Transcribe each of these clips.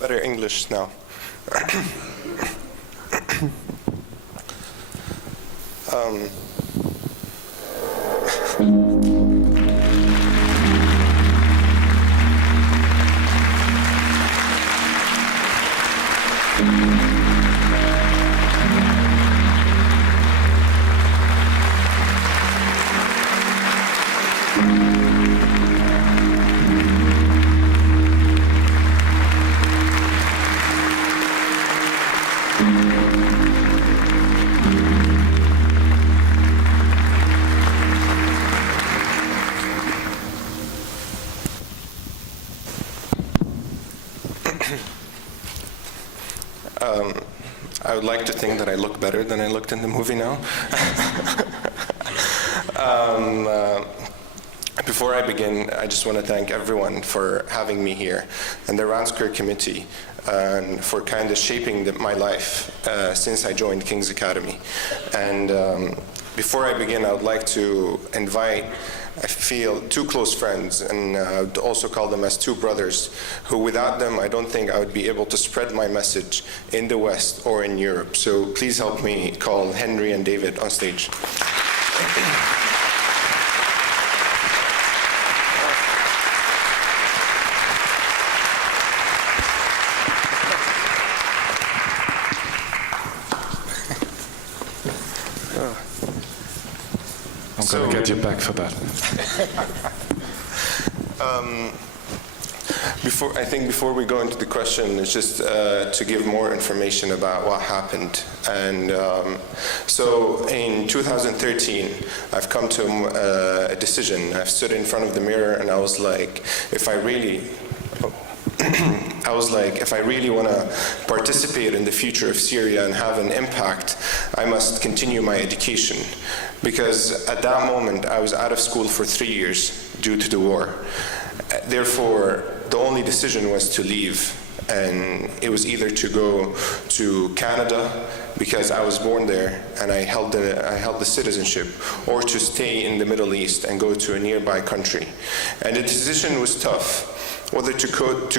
Better English now. I would like to think that I look better than I looked in the movie now. Before I begin, I just want to thank everyone for having me here, and the Ransker Committee for kind of shaping my life since I joined King's Academy. And before I begin, I would like to invite, I feel, two close friends, and I would also call them as two brothers, who without them, I don't think I would be able to spread my message in the West or in Europe. So please help me call Henry and David on stage. I'm going to get you back for that. Before we go into the question, it's just to give more information about what happened. And so in 2013, I've come to a decision. I've stood in front of the mirror and I was like, if I really want to participate in the future of Syria and have an impact, I must continue my education. Because at that moment, I was out of school for 3 years due to the war. Therefore, the only decision was to leave. And it was either to go to Canada, because I was born there and I held the citizenship, or to stay in the Middle East and go to a nearby country. And the decision was tough, whether to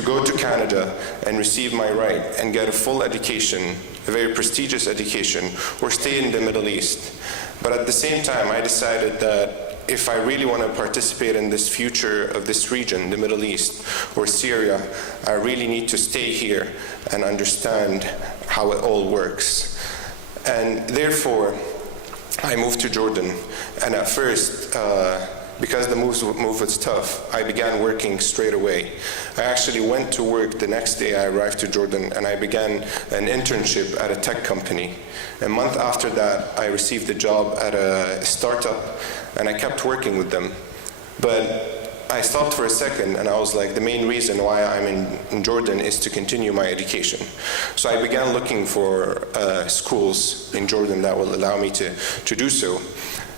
go to Canada and receive my right and get a full education, a very prestigious education, or stay in the Middle East. But at the same time, I decided that if I really want to participate in this future of this region, the Middle East or Syria, I really need to stay here and understand how it all works. And therefore, I moved to Jordan. And at first, because the move was tough, I began working straight away. I actually went to work the next day I arrived to Jordan, and I began an internship at a tech company. A month after that, I received a job at a startup, and I kept working with them. But I stopped for a second, and I was like, the main reason why I'm in Jordan is to continue my education. So I began looking for schools in Jordan that will allow me to do so.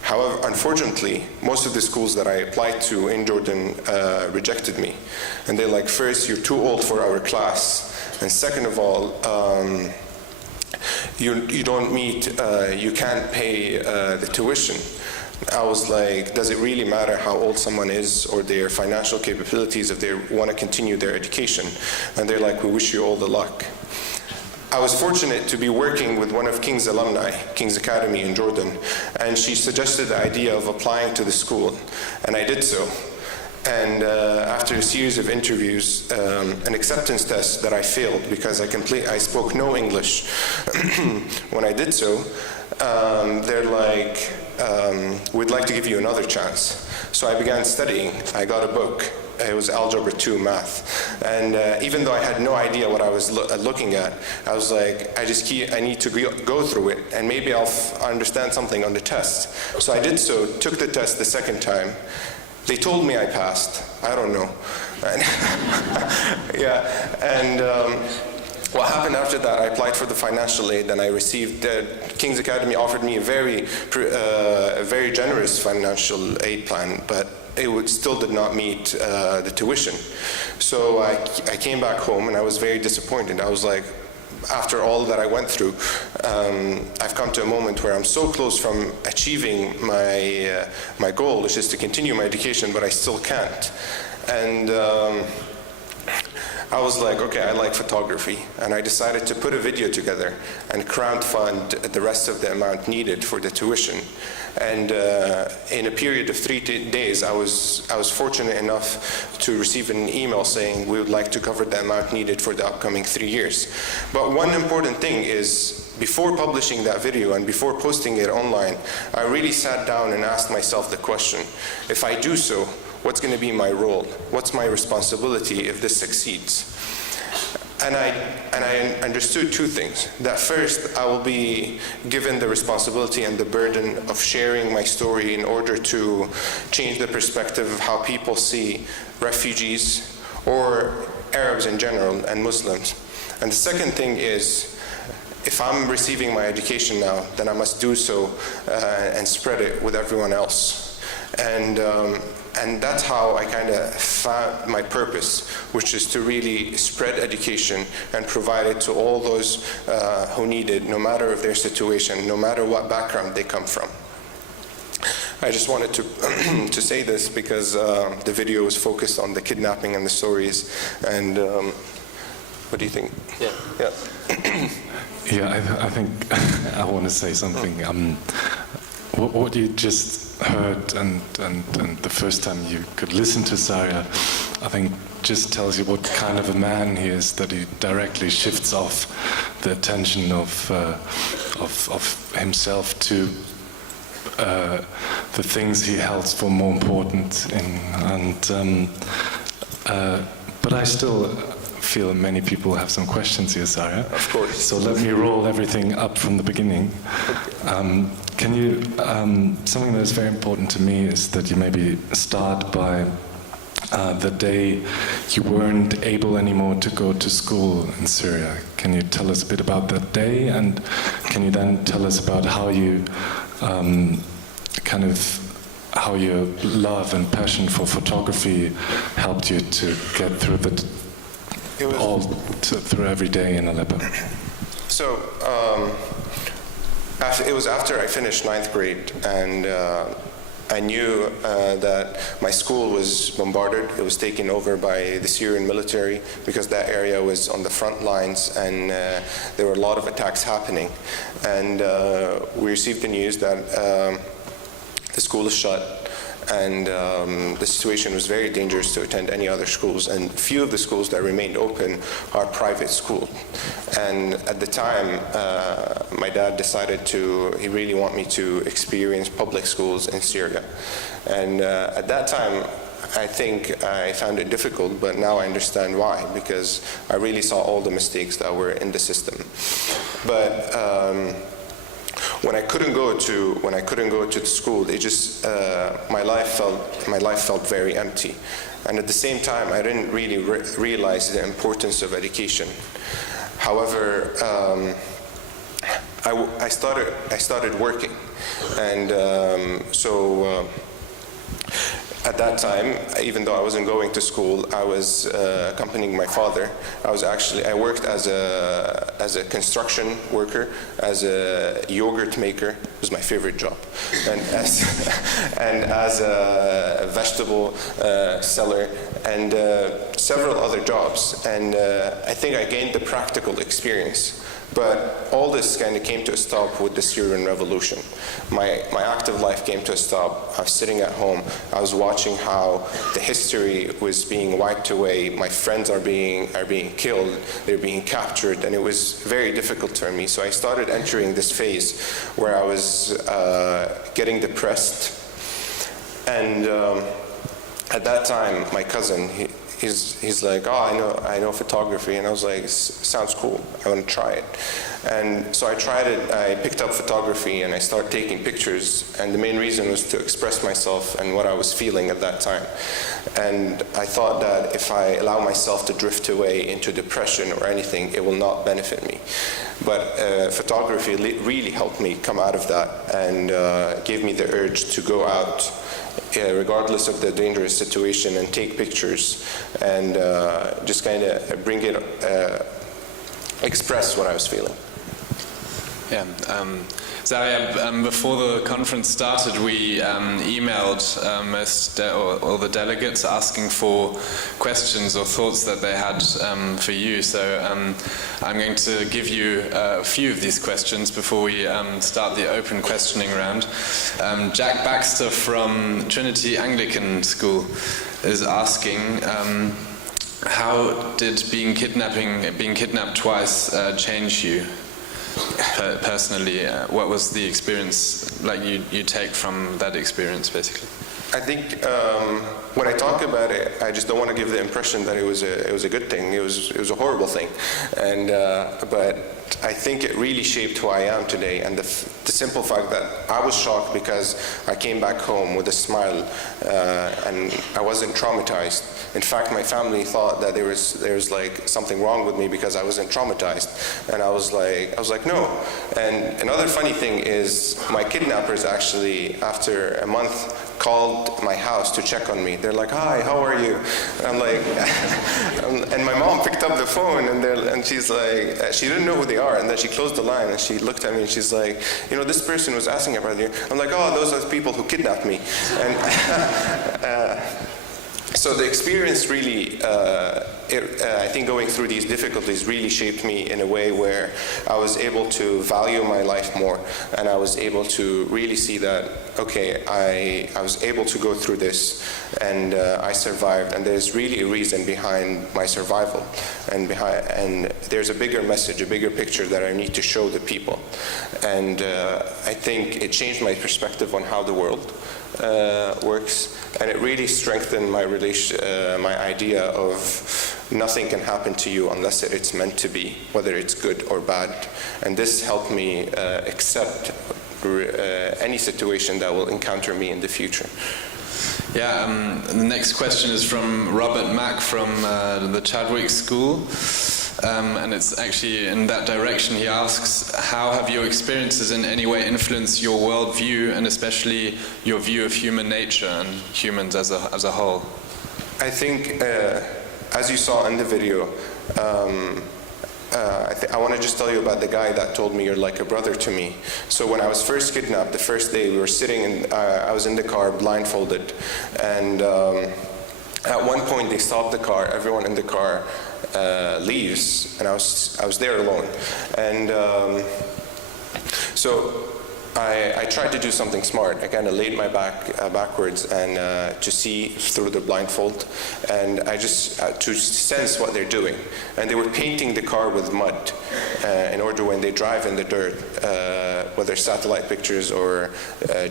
However, unfortunately, most of the schools that I applied to in Jordan rejected me. And they're like, first, you're too old for our class. And second of all, you don't meet, you can't pay the tuition. I was like, does it really matter how old someone is or their financial capabilities if they want to continue their education? And they're like, we wish you all the luck. I was fortunate to be working with one of King's alumni, King's Academy in Jordan, and she suggested the idea of applying to the school, and I did so. And after a series of interviews, an acceptance test that I failed because I spoke no English. When I did so, they're like, we'd like to give you another chance. So I began studying. I got a book. It was Algebra 2 math. And even though I had no idea what I was looking at, I was like, I need to go through it, and maybe I'll understand something on the test. So I did so, took the test the second time. They told me I passed. I don't know. Yeah, and what happened after that, I applied for the financial aid, and I received, King's Academy offered me a very generous financial aid plan, but it still did not meet the tuition. So I came back home, and I was very disappointed. I was like, after all that I went through, I've come to a moment where I'm so close from achieving my goal, which is to continue my education, but I still can't. And I was like, okay, I like photography, and I decided to put a video together and crowdfund the rest of the amount needed for the tuition. And in a period of 3 days, I was fortunate enough to receive an email saying we would like to cover the amount needed for the upcoming 3 years. But one important thing is, before publishing that video and before posting it online, I really sat down and asked myself the question, if I do so, what's going to be my role? What's my responsibility if this succeeds? And I understood two things. That first, I will be given the responsibility and the burden of sharing my story in order to change the perspective of how people see refugees or Arabs in general and Muslims. And the second thing is, if I'm receiving my education now, then I must do so and spread it with everyone else. And that's how I kind of found my purpose, which is to really spread education and provide it to all those who need it, no matter of their situation, no matter what background they come from. I just wanted to to say this because the video was focused on the kidnapping and the stories. And what do you think? Yeah. Yeah, I think I want to say something. What you just heard and the first time you could listen to Saria, I think just tells you what kind of a man he is, that he directly shifts off the attention of himself to the things he held for more important. But I still feel many people have some questions here, Saria. Of course. So let me roll everything up from the beginning. Can you, something that is very important to me is that you maybe start by the day you weren't able anymore to go to school in Syria. Can you tell us a bit about that day, and can you then tell us about how you how your love and passion for photography helped you to get through through every day in Aleppo? So, it was after I finished 9th grade, and I knew that my school was bombarded. It was taken over by the Syrian military because that area was on the front lines, and there were a lot of attacks happening. And we received the news that the school is shut, and the situation was very dangerous to attend any other schools, and few of the schools that remained open are private schools. And at the time, my dad decided he really wanted me to experience public schools in Syria. And at that time, I think I found it difficult, but now I understand why, because I really saw all the mistakes that were in the system. But when I couldn't go to the school, it just my life felt very empty, and at the same time, I didn't really realize the importance of education. However, I started working, and at that time, even though I wasn't going to school, I was accompanying my father. I worked as a construction worker, as a yogurt maker. It was my favorite job, and as a vegetable seller, and several other jobs. And I think I gained the practical experience. But all this kind of came to a stop with the Syrian revolution. My active life came to a stop. I was sitting at home. I was watching how the history was being wiped away. My friends are being killed. They're being captured, and it was very difficult for me. So I started entering this phase where I was getting depressed. And at that time, my cousin, he's like, oh, I know photography. And I was like, sounds cool. I want to try it. And so I tried it. I picked up photography and I started taking pictures. And the main reason was to express myself and what I was feeling at that time. And I thought that if I allow myself to drift away into depression or anything, it will not benefit me. But photography really helped me come out of that, and gave me the urge to go out regardless of the dangerous situation and take pictures and just kind of express what I was feeling. Yeah, Saria, before the conference started, we emailed all the delegates asking for questions or thoughts that they had for you. So I'm going to give you a few of these questions before we start the open questioning round. Jack Baxter from Trinity Anglican School is asking, how did being kidnapped twice change you? Personally, what was the experience like you take from that experience, basically? I think when I talk about it, I just don't want to give the impression that it was a good thing. It was a horrible thing, and but I think it really shaped who I am today. And the simple fact that I was shocked because I came back home with a smile, and I wasn't traumatized. In fact, my family thought that there was like something wrong with me because I wasn't traumatized, and I was like no. And another funny thing is my kidnappers actually, after a month, called my house to check on me. They're like, "Hi, how are you?" And I'm like, and my mom picked up the phone, and she's like, she didn't know who they are, and then she closed the line, and she looked at me, and she's like, "You know, this person was asking about you." I'm like, "Oh, those are the people who kidnapped me." And so the experience really, I think going through these difficulties really shaped me in a way where I was able to value my life more, and I was able to really see that, okay, I was able to go through this, and I survived, and there's really a reason behind my survival, and there's a bigger message, a bigger picture that I need to show the people. And I think it changed my perspective on how the world works, and it really strengthened my idea of nothing can happen to you unless it's meant to be, whether it's good or bad. And this helped me accept any situation that will encounter me in the future. Yeah, the next question is from Robert Mack from the Chadwick School. And it's actually in that direction. He asks, how have your experiences in any way influenced your worldview, and especially your view of human nature and humans as a whole? I think, as you saw in the video, I want to just tell you about the guy that told me, "You're like a brother to me." So when I was first kidnapped, the first day we were sitting I was in the car blindfolded, and at one point they stopped the car, everyone in the car leaves, and I was there alone. And so I tried to do something smart. I kind of laid my back backwards and to see through the blindfold, and I just to sense what they're doing. And they were painting the car with mud in order when they drive in the dirt, whether satellite pictures or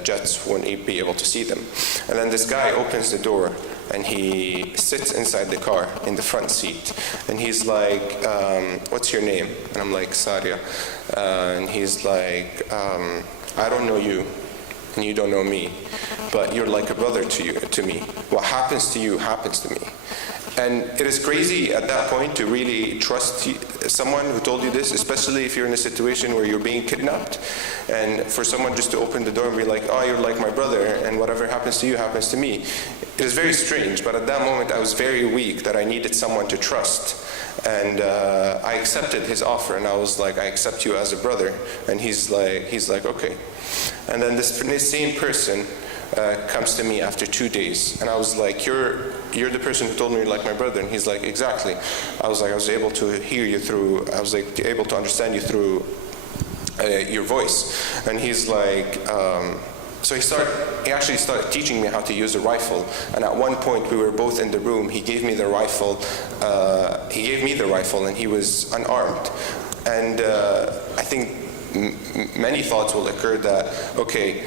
jets won't be able to see them. And then this guy opens the door, and he sits inside the car in the front seat, and he's like, "What's your name?" And I'm like, "Saria." And he's like, "I don't know you, and you don't know me, but you're like a brother to me. What happens to you happens to me." And it is crazy at that point to really trust someone who told you this, especially if you're in a situation where you're being kidnapped, and for someone just to open the door and be like, "Oh, you're like my brother, and whatever happens to you happens to me." It is very strange, but at that moment I was very weak that I needed someone to trust. And I accepted his offer, and I was like, "I accept you as a brother." And he's like, "Okay." And then this same person comes to me after 2 days, and I was like, you're the person who told me you're like my brother." And he's like, "Exactly." I was like, "I was able to hear you through, I was like able to understand you through your voice." And he's like, so he actually started teaching me how to use a rifle. And at one point we were both in the room. He gave me the rifle. And he was unarmed. And I think many thoughts will occur that, okay,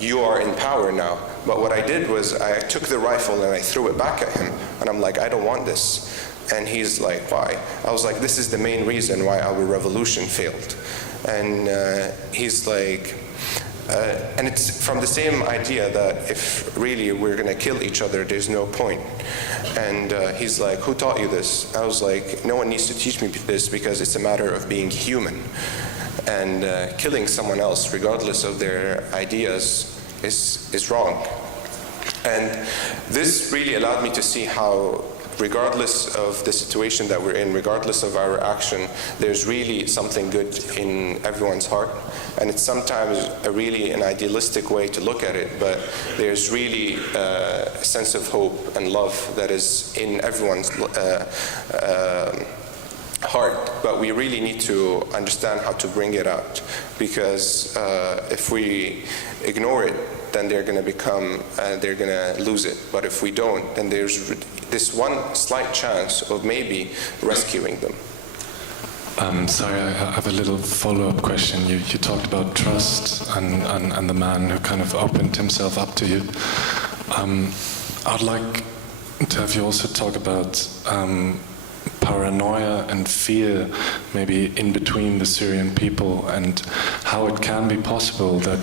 you are in power now. But what I did was I took the rifle and I threw it back at him. And I'm like, "I don't want this." And he's like, "Why?" I was like, "This is the main reason why our revolution failed." And he's like, and it's from the same idea that if really we're going to kill each other, there's no point. And he's like, "Who taught you this?" I was like, "No one needs to teach me this, because it's a matter of being human. And killing someone else, regardless of their ideas, is wrong." And this really allowed me to see how regardless of the situation that we're in, regardless of our action, there's really something good in everyone's heart. And it's sometimes an idealistic way to look at it, but there's really a sense of hope and love that is in everyone's heart. But we really need to understand how to bring it out, because if we ignore it, then they're going to lose it. But if we don't, then there's this one slight chance of maybe rescuing them. Sorry, I have a little follow-up question. You talked about trust and the man who kind of opened himself up to you. I'd like to have you also talk about paranoia and fear, maybe in between the Syrian people, and how it can be possible that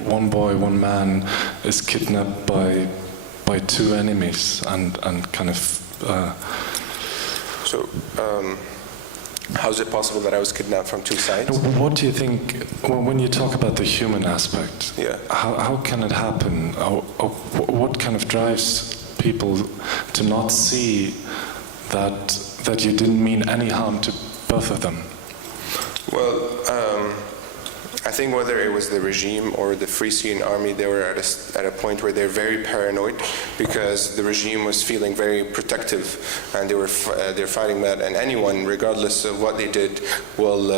one boy, one man is kidnapped by two enemies and kind of. How is it possible that I was kidnapped from two sides? What do you think, when you talk about the human aspect, how can it happen? What kind of drives people to not see that you didn't mean any harm to both of them? Well, I think whether it was the regime or the Free Syrian Army, they were at a point where they're very paranoid, because the regime was feeling very protective, and they're fighting that, and anyone, regardless of what they did, will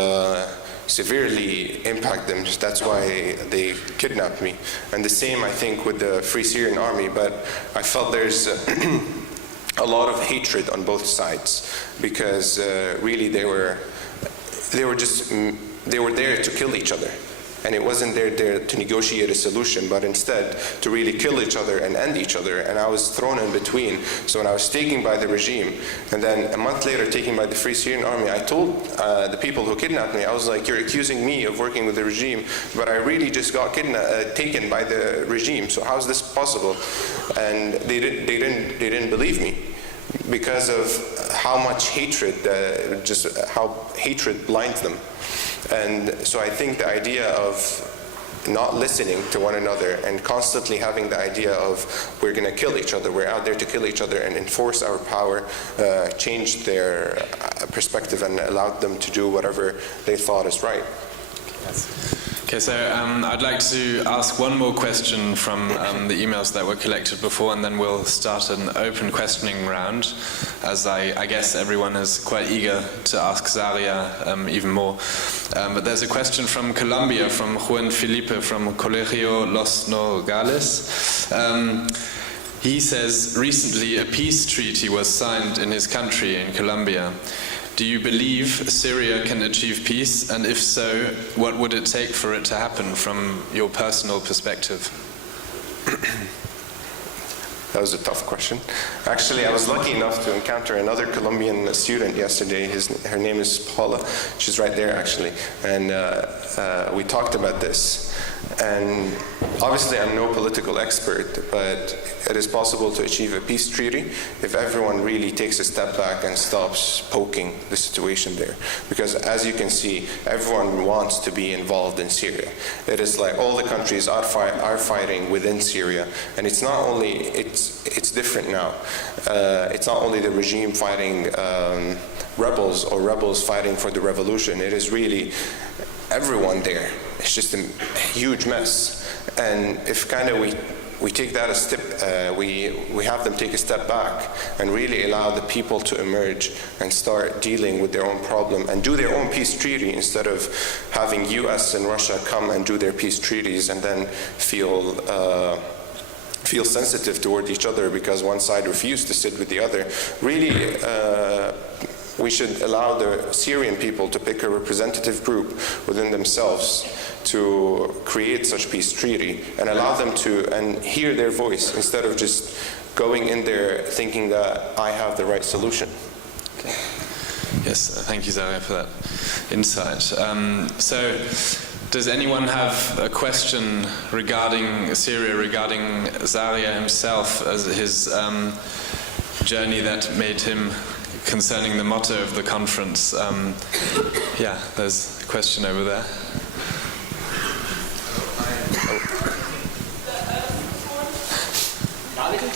severely impact them. That's why they kidnapped me. And the same, I think, with the Free Syrian Army. But I felt there's a lot of hatred on both sides, because really they were there to kill each other, and it wasn't there to negotiate a solution, but instead to really kill each other and end each other. And I was thrown in between. So when I was taken by the regime, and then a month later taken by the Free Syrian Army, I told the people who kidnapped me, I was like, you're accusing me of working with the regime, but I really just got taken by the regime. So how's this possible? And they didn't believe me, because of how much hatred, how hatred blinds them. And so I think the idea of not listening to one another and constantly having the idea of we're going to kill each other, we're out there to kill each other and enforce our power, changed their perspective and allowed them to do whatever they thought is right. Okay, so I'd like to ask one more question from the emails that were collected before, and then we'll start an open questioning round, as I guess everyone is quite eager to ask Saria even more. But there's a question from Colombia, from Juan Felipe from Colegio Los Nogales. He says, recently a peace treaty was signed in his country, in Colombia. Do you believe Syria can achieve peace? And if so, what would it take for it to happen from your personal perspective? That was a tough question. Actually, I was lucky enough to encounter another Colombian student yesterday. Her name is Paula. She's right there, actually. And we talked about this. And obviously, I'm no political expert, but it is possible to achieve a peace treaty if everyone really takes a step back and stops poking the situation there. Because as you can see, everyone wants to be involved in Syria. It is like all the countries are fighting within Syria, and it's not only it's different now. It's not only the regime fighting rebels or rebels fighting for the revolution. It is really everyone there. It's just a huge mess. And if kind of we take that a step, we have them take a step back and really allow the people to emerge and start dealing with their own problem and do their own peace treaty, instead of having US and Russia come and do their peace treaties and then feel sensitive toward each other because one side refused to sit with the other. Really, we should allow the Syrian people to pick a representative group within themselves to create such peace treaty and allow them to and hear their voice, instead of just going in there thinking that I have the right solution. Okay. Yes, thank you, Saria, for that insight. So, does anyone have a question regarding Syria, regarding Saria himself, as his journey that made him, concerning the motto of the conference? Yeah, there's a question over there.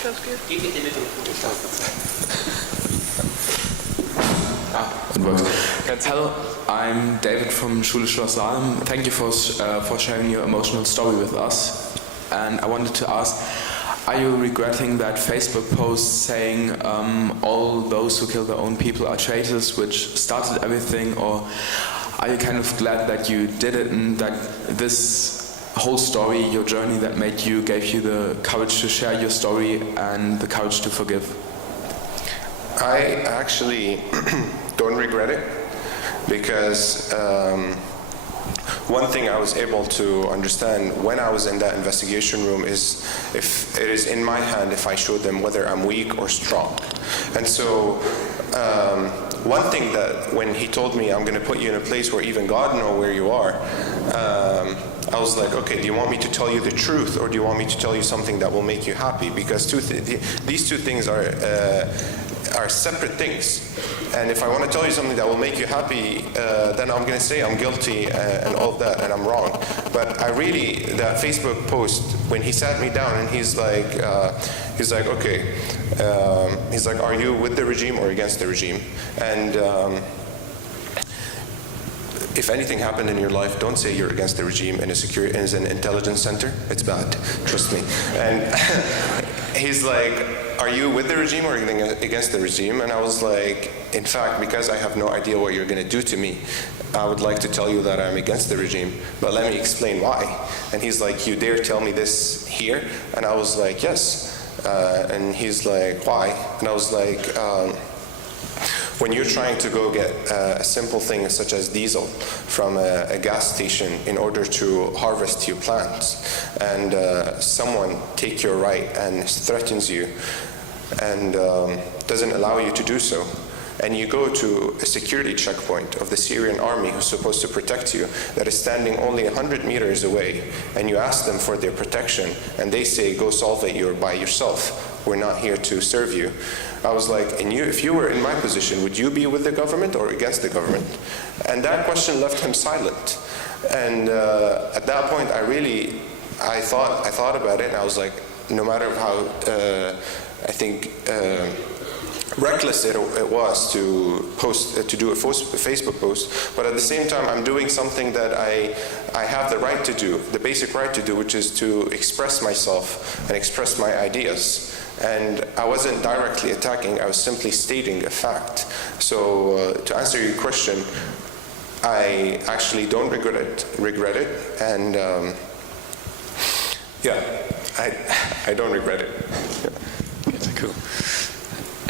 Sounds good. It works. Hello, I'm David from Schule Schloss Salem. Thank you for sharing your emotional story with us. And I wanted to ask, are you regretting that Facebook post saying all those who kill their own people are traitors, which started everything, or are you kind of glad that you did it and that this whole story, your journey that gave you the courage to share your story and the courage to forgive? I actually don't regret it, because one thing I was able to understand when I was in that investigation room is if it is in my hand if I show them whether I'm weak or strong. And so one thing that when he told me I'm going to put you in a place where even God knows where you are, I was like, okay, do you want me to tell you the truth, or do you want me to tell you something that will make you happy? Because these two things are separate things. And if I want to tell you something that will make you happy, then I'm going to say I'm guilty and all of that, and I'm wrong. But that Facebook post, when he sat me down and he's like, okay, he's like, are you with the regime or against the regime? And if anything happened in your life, don't say you're against the regime in an intelligence center. It's bad, trust me. And he's like, are you with the regime or against the regime? And I was like, in fact, because I have no idea what you're going to do to me, I would like to tell you that I'm against the regime, but let me explain why. And he's like, you dare tell me this here? And I was like, yes. And he's like, why? And I was like, when you're trying to go get a simple thing such as diesel from a gas station in order to harvest your plants, and someone take your right and threatens you and doesn't allow you to do so, and you go to a security checkpoint of the Syrian army who's supposed to protect you, that is standing only 100 meters away, and you ask them for their protection, and they say, go solve it by yourself. We're not here to serve you. I was like, and if you were in my position, would you be with the government or against the government? And that question left him silent. And at that point, I thought about it, and I was like, no matter how, reckless it was to do a Facebook post, but at the same time I'm doing something that I have the right to do, the basic right to do, which is to express myself and express my ideas. And I wasn't directly attacking, I was simply stating a fact. So to answer your question, I actually don't regret it, and I don't regret it. Okay, cool.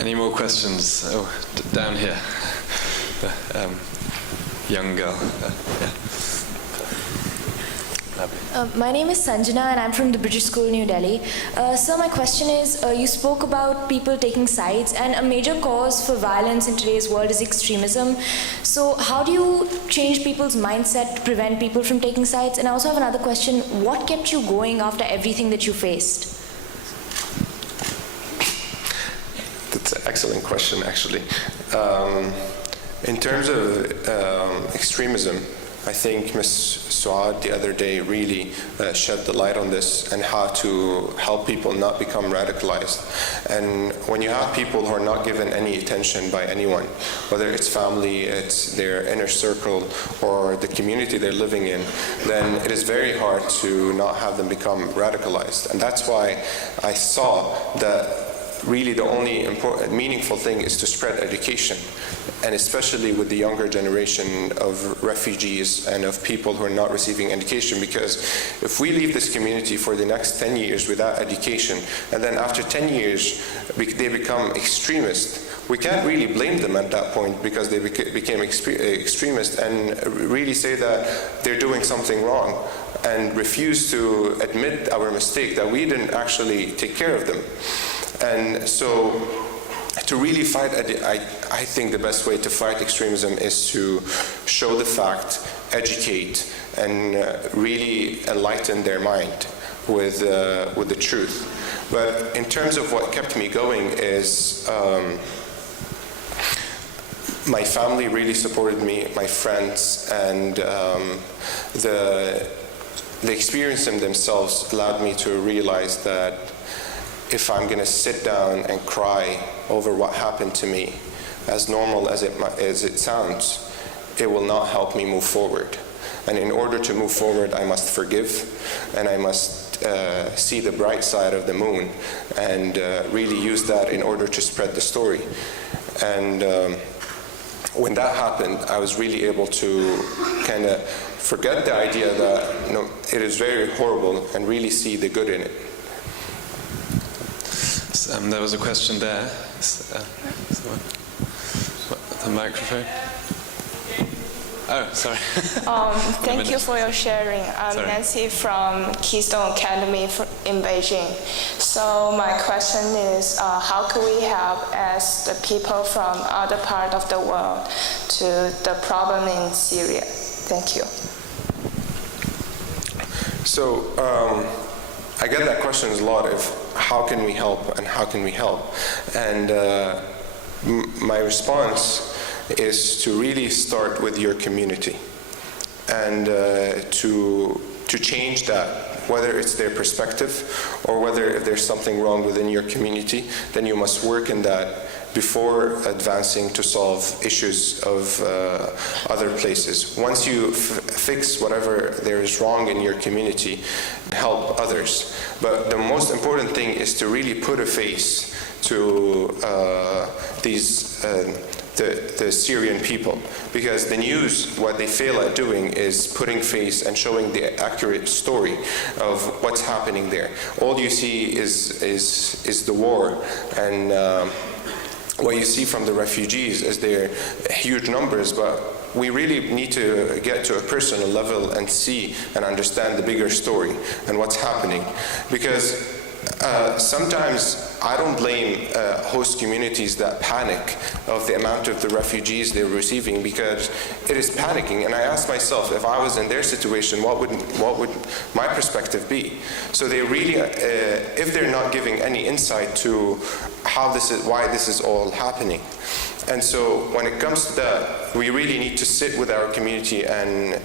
Any more questions? Oh, down here. The young girl. Yeah. My name is Sanjana and I'm from the British School, New Delhi. So my question is, you spoke about people taking sides, and a major cause for violence in today's world is extremism. So how do you change people's mindset to prevent people from taking sides? And I also have another question. What kept you going after everything that you faced? That's an excellent question, actually. In terms of extremism, I think Ms. Suad the other day really shed the light on this and how to help people not become radicalized. And when you have people who are not given any attention by anyone, whether it's family, it's their inner circle, or the community they're living in, then it is very hard to not have them become radicalized. And that's why I saw that really the only important, meaningful thing is to spread education, and especially with the younger generation of refugees and of people who are not receiving education, because if we leave this community for the next 10 years without education, and then after 10 years they become extremists, we can't really blame them at that point, because they became extremists, and really say that they're doing something wrong and refuse to admit our mistake, that we didn't actually take care of them. And so to really fight, I think the best way to fight extremism is to show the fact, educate, and really enlighten their mind with the truth. But in terms of what kept me going is my family really supported me, my friends, and the experience in themselves allowed me to realize that if I'm going to sit down and cry over what happened to me, as normal as it sounds, it will not help me move forward. And in order to move forward, I must forgive, and I must see the bright side of the moon, and really use that in order to spread the story. And when that happened, I was really able to kind of forget the idea that it is very horrible and really see the good in it. There was a question there. The microphone. Oh, sorry. Thank you for your sharing. I'm Nancy from Keystone Academy in Beijing. So my question is, how can we help as the people from other part of the world to the problem in Syria? Thank you. So I get that question a lot of how can we help and how can we help? And my response is to really start with your community and to change that, whether it's their perspective or whether if there's something wrong within your community, then you must work in that before advancing to solve issues of other places. Once you fix whatever there is wrong in your community, help others. But the most important thing is to really put a face to the Syrian people, because the news, what they fail at doing is putting face and showing the accurate story of what's happening there. All you see is the war, and what you see from the refugees is their huge numbers, but we really need to get to a personal level and see and understand the bigger story and what's happening. Because sometimes I don't blame host communities that panic of the amount of the refugees they're receiving, because it is panicking. And I ask myself, if I was in their situation, what would my perspective be? So they really, if they're not giving any insight to why this is all happening. And so when it comes to that, we really need to sit with our community and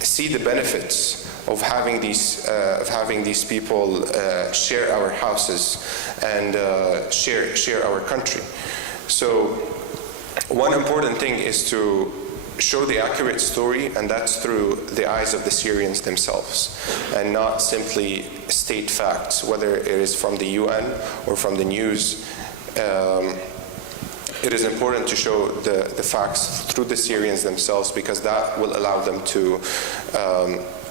see the benefits of having these people share our houses and share our country. So one important thing is to show the accurate story, and that's through the eyes of the Syrians themselves, and not simply state facts, whether it is from the UN or from the news. It is important to show the facts through the Syrians themselves, because that will allow them to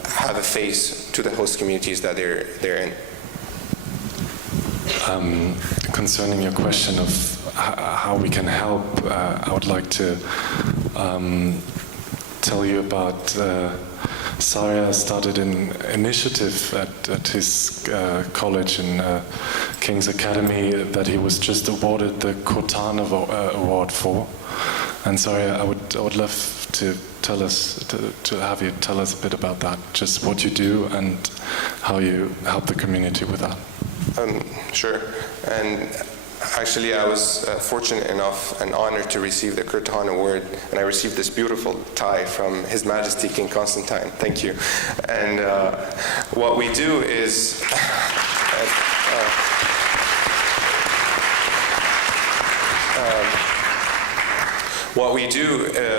have a face to the host communities that they're in. Concerning your question of how we can help, I would like to tell you about Saria started an initiative at his college in King's Academy that he was just awarded the Khotan Award for. And Saria, I would love to tell us, to have you tell us a bit about that, just what you do and how you help the community with that. Sure. And actually, I was fortunate enough and honored to receive the Khotan Award, and I received this beautiful tie from His Majesty King Constantine. Thank you. And what we do is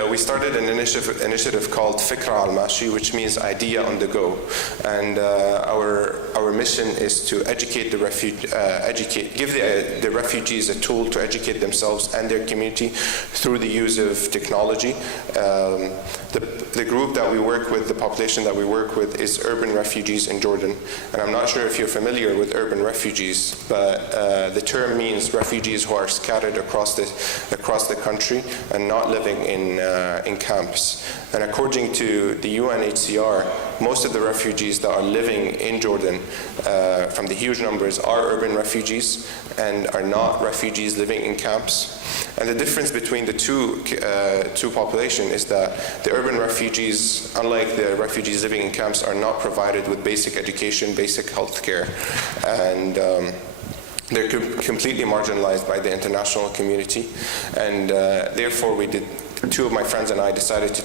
we started an initiative called Fikra al-Mashi, which means idea on the go. And our mission is to educate the give the refugees a tool to educate themselves and their community through the use of technology. The group that we work with, the population that we work with, is urban refugees in Jordan. And I'm not sure if you're familiar with urban refugees, but the term means refugees who are scattered across the country and not living in camps. And according to the UNHCR, most of the refugees that are living in Jordan, from the huge numbers, are urban refugees and are not refugees living in camps. And the difference between the two populations is that the urban refugees, unlike the refugees living in camps, are not provided with basic education, basic health care, and they're completely marginalized by the international community. And therefore we two of my friends and I decided to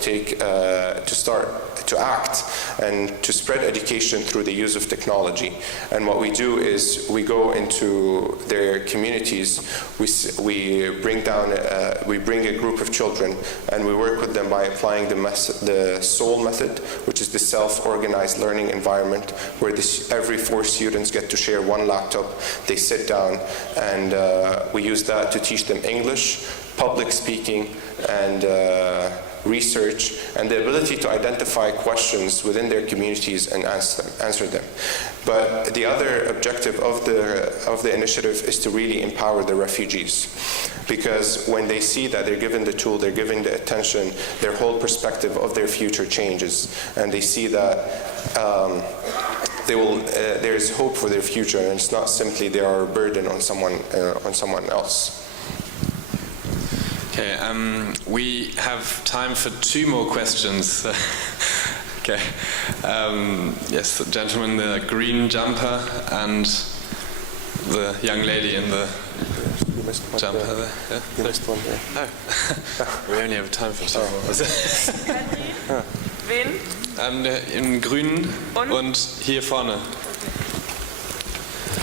act and to spread education through the use of technology. And what we do is we go into their communities, we bring a group of children, and we work with them by applying the SOUL method, which is the self-organized learning environment, where every 4 students get to share one laptop. They sit down, and we use that to teach them English, public speaking, and research, and the ability to identify questions within their communities and answer them. But the other objective of the initiative is to really empower the refugees, because when they see that they're given the tool, they're given the attention, their whole perspective of their future changes, and they see that there's hope for their future, and it's not simply they are a burden on someone else. Okay, we have time for 2 more questions. Okay. Yes, the gentleman in the green jumper and the young lady in the jumper there. Yeah? You missed one there. Oh, we only have time for 2 more. Wen? Im Grünen und hier vorne.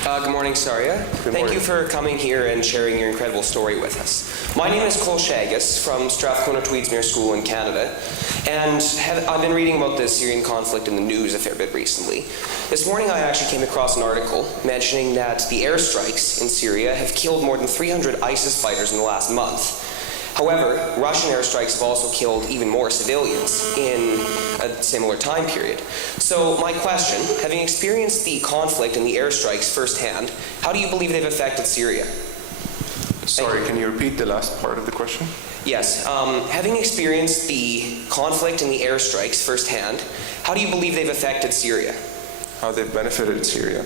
Good morning, Saria. Thank you for coming here and sharing your incredible story with us. My name is Cole Shagas from Strathcona Tweedsmuir School in Canada, and I've been reading about the Syrian conflict in the news a fair bit recently. This morning I actually came across an article mentioning that the airstrikes in Syria have killed more than 300 ISIS fighters in the last month. However, Russian airstrikes have also killed even more civilians in a similar time period. So my question, having experienced the conflict and the airstrikes firsthand, how do you believe they've affected Syria? Sorry, can you repeat the last part of the question? Yes, having experienced the conflict and the airstrikes firsthand, how do you believe they've affected Syria? How they've benefited Syria?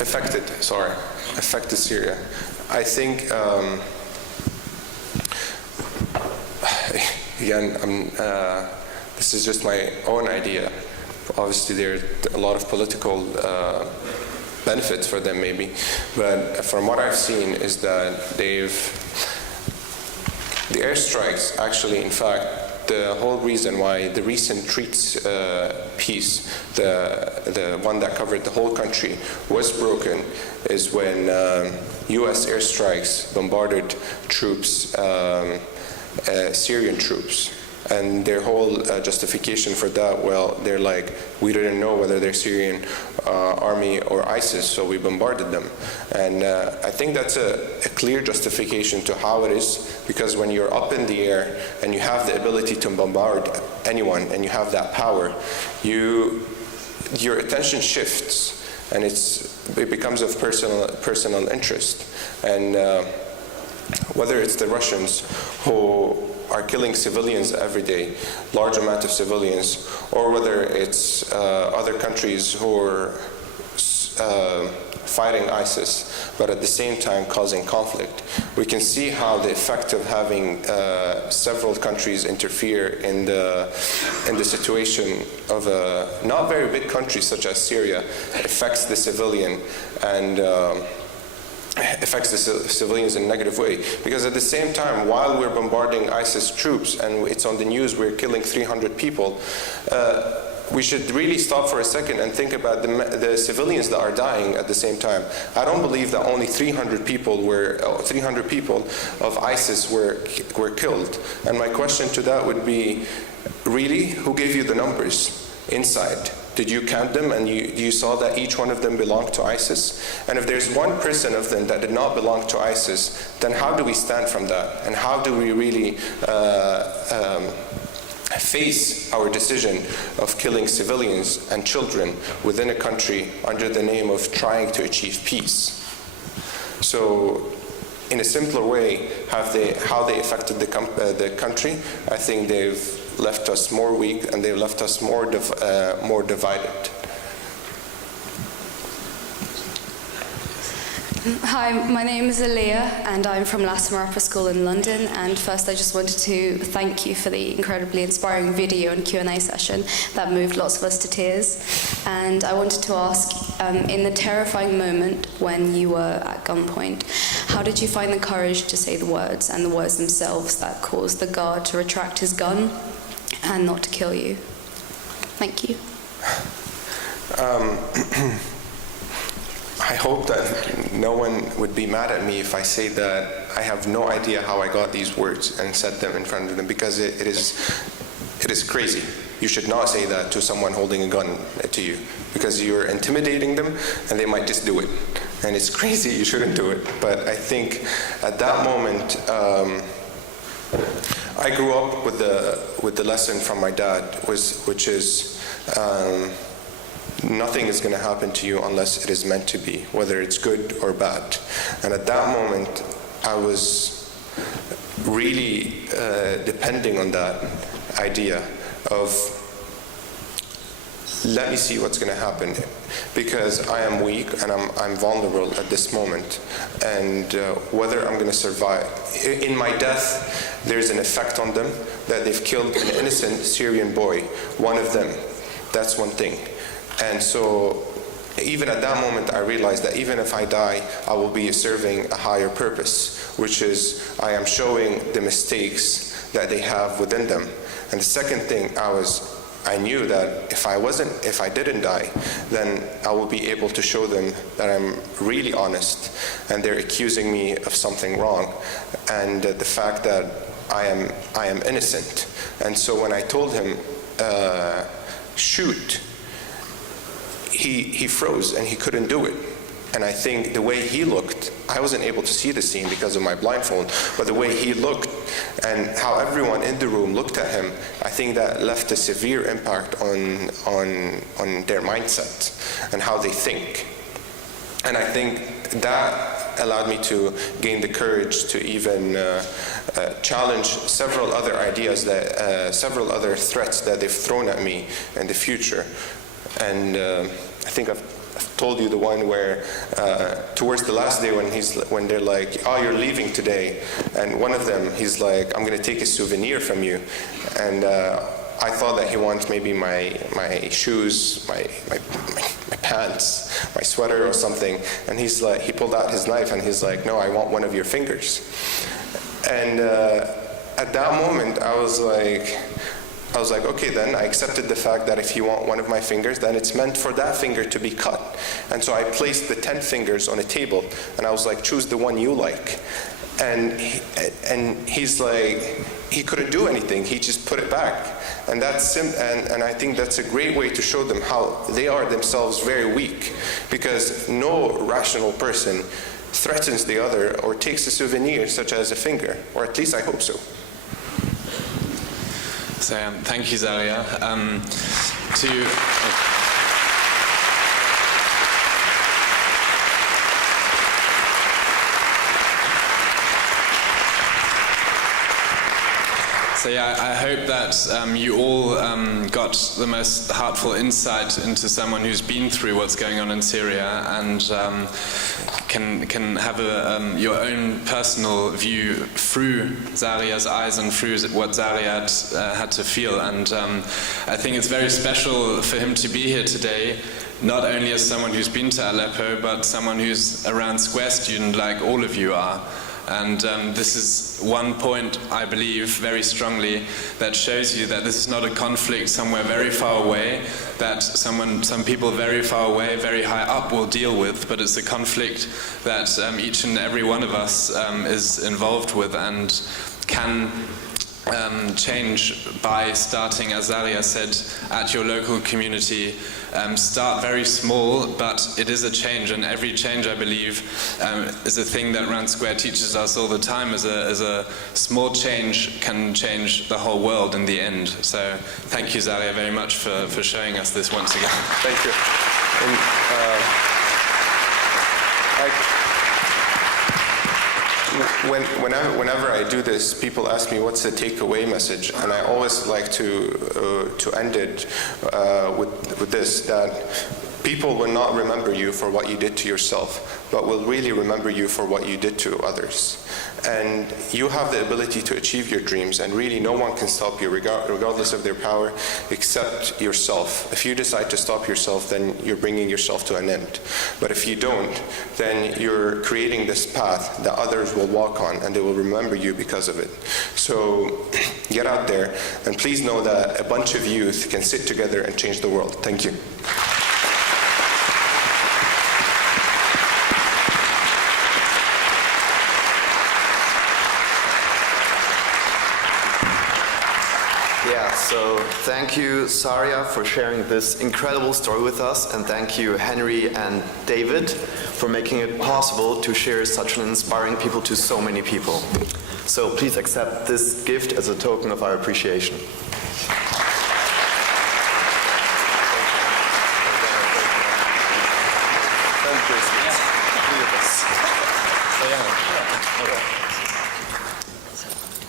Affected Syria. I think, again, this is just my own idea. Obviously, there are a lot of political benefits for them, maybe, but from what I've seen is that the airstrikes actually, in fact, the whole reason why the recent treaties peace, the one that covered the whole country, was broken is when U.S. airstrikes bombarded troops, Syrian troops. And their whole justification for that, well, they're like, we didn't know whether they're Syrian army or ISIS, so we bombarded them. And I think that's a clear justification to how it is, because when you're up in the air and you have the ability to bombard anyone and you have that power, your attention shifts, and it becomes of personal interest. And whether it's the Russians who are killing civilians every day, large amount of civilians, or whether it's other countries who are fighting ISIS, but at the same time causing conflict. We can see how the effect of having several countries interfere in the situation of a not very big country such as Syria affects the civilian and affects the civilians in a negative way. Because at the same time, while we're bombarding ISIS troops and it's on the news we're killing 300 people, we should really stop for a second and think about the civilians that are dying at the same time. I don't believe that only 300 people of ISIS were killed. And my question to that would be, really, who gave you the numbers inside? Did you count them and you saw that each one of them belonged to ISIS? And if there's 1% of them that did not belong to ISIS, then how do we stand from that? And how do we really face our decision of killing civilians and children within a country under the name of trying to achieve peace? So, in a simpler way, how they affected the country, I think they've left us more weak and they've left us more divided. Hi, my name is Aaliyah and I'm from Latimer Upper School in London, and first I just wanted to thank you for the incredibly inspiring video and Q&A session that moved lots of us to tears. And I wanted to ask, in the terrifying moment when you were at gunpoint, how did you find the courage to say the words and the words themselves that caused the guard to retract his gun and not to kill you? Thank you. I hope that no one would be mad at me if I say that I have no idea how I got these words and said them in front of them, because it is crazy. You should not say that to someone holding a gun to you, because you're intimidating them and they might just do it. And it's crazy, you shouldn't do it. But I think at that moment, I grew up with the lesson from my dad, which is nothing is going to happen to you unless it is meant to be, whether it's good or bad. And at that moment, I was really depending on that idea of, let me see what's going to happen, because I am weak and I'm vulnerable at this moment, and whether I'm going to survive. In my death, there's an effect on them that they've killed an innocent Syrian boy, one of them. That's one thing. And so even at that moment, I realized that even if I die, I will be serving a higher purpose, which is I am showing the mistakes that they have within them. And the second thing, I knew that if I didn't die, then I will be able to show them that I'm really honest and they're accusing me of something wrong, and the fact that I am innocent. And so when I told him, shoot, he froze and he couldn't do it. And I think the way he looked, I wasn't able to see the scene because of my blindfold, but the way he looked and how everyone in the room looked at him, I think that left a severe impact on their mindset and how they think. And I think that allowed me to gain the courage to even challenge several other ideas, several other threats that they've thrown at me in the future. And I think I've told you the one where towards the last day when they're like, oh, you're leaving today, and one of them, he's like, I'm going to take a souvenir from you. And I thought that he wants maybe my shoes, my pants, my sweater or something. And he's like, he pulled out his knife and he's like, no, I want one of your fingers. And at that moment, I was like, okay, then I accepted the fact that if you want one of my fingers, then it's meant for that finger to be cut. And so I placed the 10 fingers on a table, and I was like, choose the one you like. And he's like, he couldn't do anything. He just put it back. And and I think that's a great way to show them how they are themselves very weak, because no rational person threatens the other or takes a souvenir such as a finger, or at least I hope so. So thank you, Saria. So yeah, I hope that you all got the most heartful insight into someone who's been through what's going on in Syria, and can have your own personal view through Saria's eyes and through what Saria had to feel. And I think it's very special for him to be here today, not only as someone who's been to Aleppo, but someone who's a Round Square student like all of you are. And this is one point, I believe, very strongly, that shows you that this is not a conflict somewhere very far away, that some people very far away, very high up will deal with, but it's a conflict that each and every one of us is involved with and can change by starting, as Saria said, at your local community. Start very small, but it is a change, and every change, I believe, is a thing that Round Square teaches us all the time. As a small change can change the whole world in the end. So thank you, Saria, very much for showing us this once again. Thank you. And, whenever I do this, people ask me what's the takeaway message, and I always like to end it with this: that People will not remember you for what you did to yourself, but will really remember you for what you did to others. And you have the ability to achieve your dreams, and really no one can stop you regardless of their power except yourself. If you decide to stop yourself, then you're bringing yourself to an end. But if you don't, then you're creating this path that others will walk on, and they will remember you because of it. So get out there, and please know that a bunch of youth can sit together and change the world. Thank you. So thank you, Saria, for sharing this incredible story with us, and thank you, Henry and David, for making it possible to share such an inspiring people to so many people. So please accept this gift as a token of our appreciation.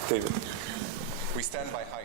David, we stand by high.